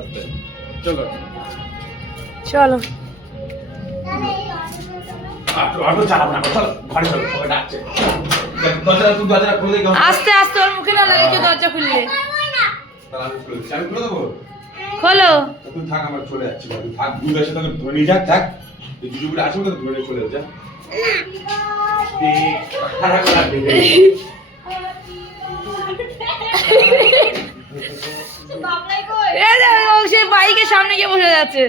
আস্তে আস্তে চলো চলো অটো চালাবো না, চলো ঘরে চলো, সবাই ডাকছে। দরজা খুলে দাও। আস্তে আস্তে, ওর মুখে না লাগে কেউ দরজা খুললে। তাহলে আমি খুলে দিচ্ছি, আমি খুলে দেবো। খোলো। তুই থাক, আমার চলে যাচ্ছি, তুই থাক, দুধ এসে তোকে ধরে নিয়ে যাক, থাক তুই দুজু করে আসবে, তোকে ধরে নিয়ে চলে যা। সে বাইকের সামনে গিয়ে বসে যাচ্ছে।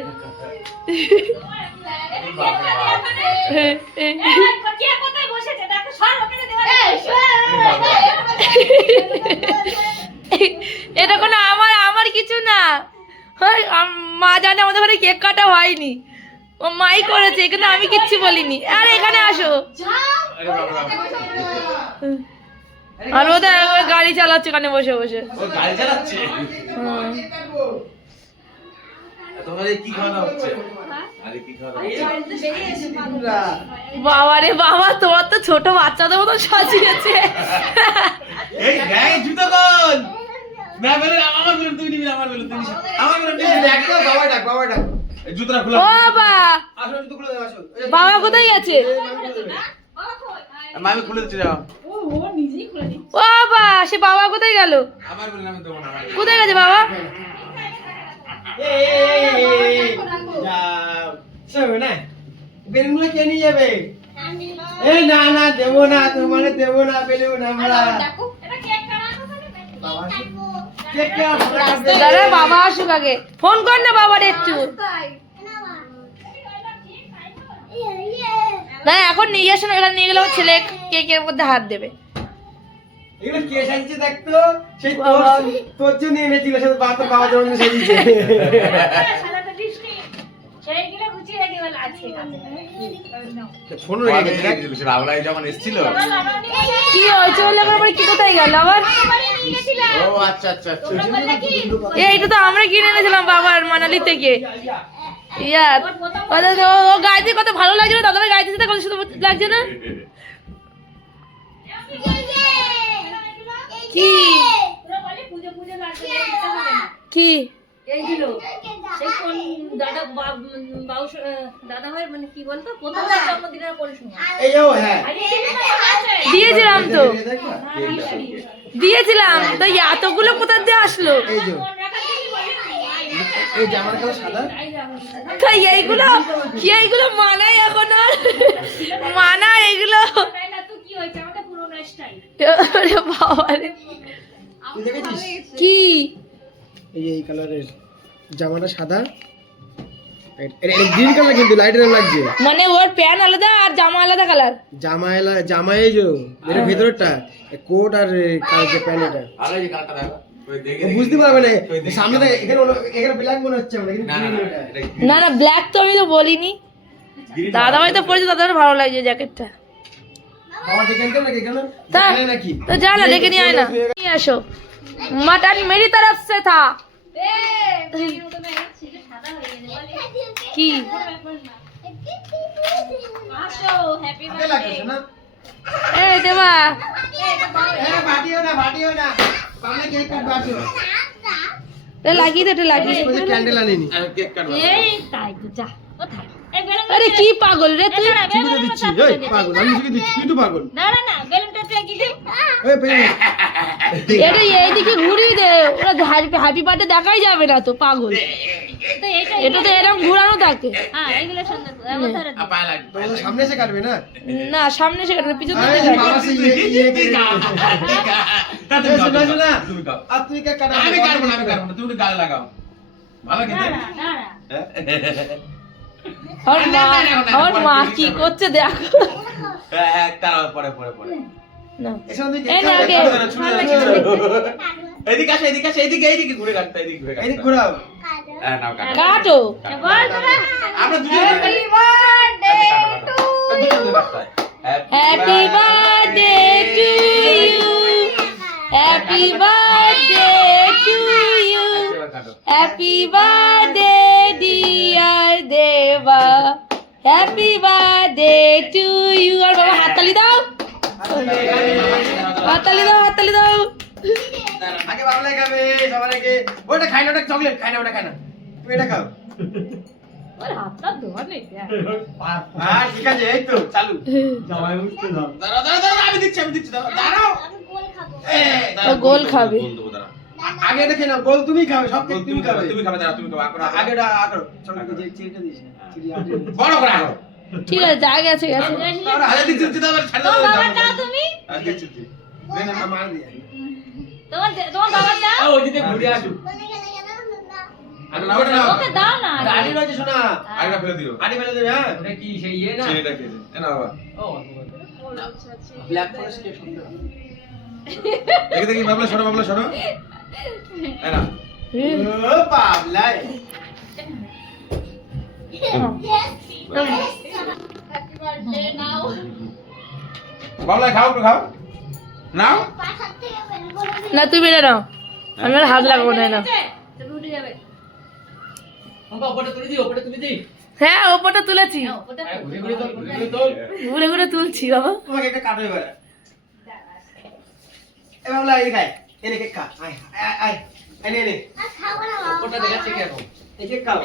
এটা কোনো আমার কিছু না, মা জানে আমাদের ঘরে কেক কাটা হয়নি, ও মাই করেছে, কিন্তু আমি কিচ্ছু বলিনি। আর এখানে আসো, আর ওদের গাড়ি চালাচ্ছে ওখানে বসে বসে। গাড়ি চালাচ্ছে, তোমার কি খাওয়া হচ্ছে? আরে কি খাওয়া হচ্ছে? বাবা রে বাবা, তোমার তো ছোট বাচ্চাদের মতো সাজিয়েছে। এই গায়ে জুতো কোন? না বলে আমার বলে তুই নিবি, আমার বলে তুই নিবি, আমার বলে তুই দেখ তো, বাবা ডাক, বাবা ডাক। এই জুতোটা খুলে ও বাবা, আসো, জুতো খুলে দাও, আসো। বাবা কোথায় গেছে? আমি খুলে দিচ্ছি, যাও। ও বাবা, সে বাবা কোথায় গেল? আমার বলে আমি দেবো না। কোথায় গেছে বাবা? বেলুনগুলো কে নিয়ে যাবে? এই না না, দেবো না, তোমার দেবো না বেলুন আমরা। দাঁড়া, বাবা আসুক আগে, ফোন কর না বাবার একটু। না এখন নিয়ে আসো না, এখানে নিয়ে গেলে আমার ছেলে কেকের মধ্যে হাত দেবে। এগুলো কে সাজিয়েছে দেখতো? সেই তোর জন্য এনেছিল, সাথে বাবার জন্য সাজিয়েছে। যখন এসেছিল কি হয়েছে বলে আবার কি কোথায় গেল আবার? ও আচ্ছা আচ্ছা আচ্ছা, এইটা তো আমরা কিনে এনেছিলাম বাবার মানালি থেকে। ইয়া ও গাইতে কত ভালো লাগছিল, দাদাভাই গাইতে কত সুন্দর লাগছে না? কি কি এইগুলো সে কোন দাদা ভাই মানে কি বলতো, প্রথম জন্মদিনের পরে শুনে এই ও হ্যাঁ, দিয়েছিলাম তো, দিয়েছিলাম তো, এতগুলো কোথা দিয়ে আসলো? এই যে এই জামার কালার সাদা। তাই এইগুলো কি, এইগুলো মানায় এখন আর মানায় এগুলো? কি হয়েছে আমাদের পুরোনো স্টাইল। আরে বাবা রে, তুই দেখেছিস? কি এই কালারের জামাটা সাদা, এটা গ্রিন কালার, কিন্তু লাইটের লাগছে। মানে ওর প্যান্ট আলাদা আর জামা আলাদা কালার? জামা এই যে এর ভেতরটা কোট আর যে প্যান্ট, এটা আরে এই গানটা দেখো, ওই দেখে ও বুঝতে পারবে না। সামনে থেকে এখানে ব্ল্যাক মনে হচ্ছে আমার, কিন্তু না না green না, এটা। এটা না না, ব্ল্যাক তো আমি তো বলিনি। দাদাভাই তো পরেছে, দাদাভাই ভালো লাগছে জ্যাকেটটা। বাবা দেখে আনতে নাকি এখানে তা জানে নাকি? তো যা না, ডেকে নিয়ে আয় না, নিয়ে আসো। মটন মেরি তরফ সে থা। কি হাতে লাগছে না? এই দেবা, ভাটিও না বাংলা কেক কাট বাটিও। এটা লাগিয়ে দে, এটা লাগিয়ে দে। ক্যান্ডেল আনিনি। কেক কাটবো। এই তাই তো যা কোথায় এই বেলুন আরে কি পাগল রে তুই? ছবিটা দিচ্ছি, এই পাগল, আমি ছবি দিচ্ছি, তুই তো পাগল। না না না বেলুনটা তুই কি দে এই পেয়ে এটা এইদিকে ঘুরিয়ে দে, ওরা হ্যাপি বার্থডে দেখাই যাবে না তো, পাগল। তো এইটা এটা তো এরকম ঘুরানো থাকে হ্যাঁ এইগুলো সুন্দর এমন ধরে দে। পায়ে লাগবে, তো ওদের সামনে এসে কাটবে না? না, সামনে সে কাটবে, পিছন আরে থেকে বাবা কাটবে। সে ইয়ে তুই গা। এই শোনা শোনা, তুমি গাও। আর তুই কে কাটা? আমি কাটবো না, আমি কাটবো না, তুমি একটু গালে লাগাও। ভালো কিন্তু। দাঁড়া দাঁড়া আমার মা কি করছে দেখো হ্যাঁ, তার পরে পরে পরে। না। এসে তুই এই না, আগে। এদিকে আসো, এদিকে আসো, এইদিকে ঘুরে কাটতে, এইদিকে ঘুরে কাটতে। এদিক ঘোরাও। হ্যাঁ, নাও কাটো। কাটো। বল তোরা আমরা দুজনে হ্যাপি বার্থডে টু দুজনে কাটতে হয়। Happy birthday to you, happy birthday to you, এবার কাটো। Happy birthday dear Deba, happy birthday to you. আর বাবা হাততালি দাও, হাততালি দাও, হাততালি দাও। আগে বাবলাই খাবে সবার আগে। ওটা খাই না, ওটা চকলেট খাই না, ওটা খাই না, তুমি এটা খাও। ওর হাতটা ধোয়া নেই হ্যাঁ ঠিক আছে, এই তো চালু। দাঁড়াও, দাঁড়াও, দাঁড়াও, আমি দিচ্ছি, দাঁড়াও, দাঁড়াও। ও গোল খাবে। গোল দেবো, দাঁড়াও। আগে এটা খেয়ে নাও, গোল তুমি খাবে, সব কেক তুমি খাবে। তুমি খাবে, দাঁড়াও, তুমি খাবে, আঁকো, আঁকো। আগে এটা আগে চকলেট দিয়ে চিড়িটা দিস না, চিড়ি আগে দিস। বড় করে আঁকো। ঠিক আছে, যা গেছে গেছে। আরে দিচ্ছি, দাও, ছাড় দাও। তোমার বাবার দাও তুমি আজকে চিঠি। নে না মার দিয়ে। তোমার বাবার দাও আরে নাও, নাও। ওকে দাও না আড়ি রয়েছে শোনা, আরেকটা ফেলে দিও। আড়ি ফেলে দেবে। হ্যাঁ চিনিটা খেয়েছে। এ নাও বাবা। ব্ল্যাক ফরেস্ট কেক সুন্দর। দেখি, দেখি, বাবলা সরো, বাবলা সরো। এ নাও। ও বাবলাই। বাবলা খাও, একটু খাও। নাও। না তুমি এটা নাও, আমি আর হাত লাগাবো না, নাও। তুমি উঠে যাবে হ্যাঁ ওপরটা তুলেছি, ওটা ঘুরে ঘুরে তুলছি বাবা। তোমাকে একটা কাটো এবারে। এ বাবলাই এই খাই, এনে কেক খা। আয় আয় আয়, এনে এনে। এই কেক খাও।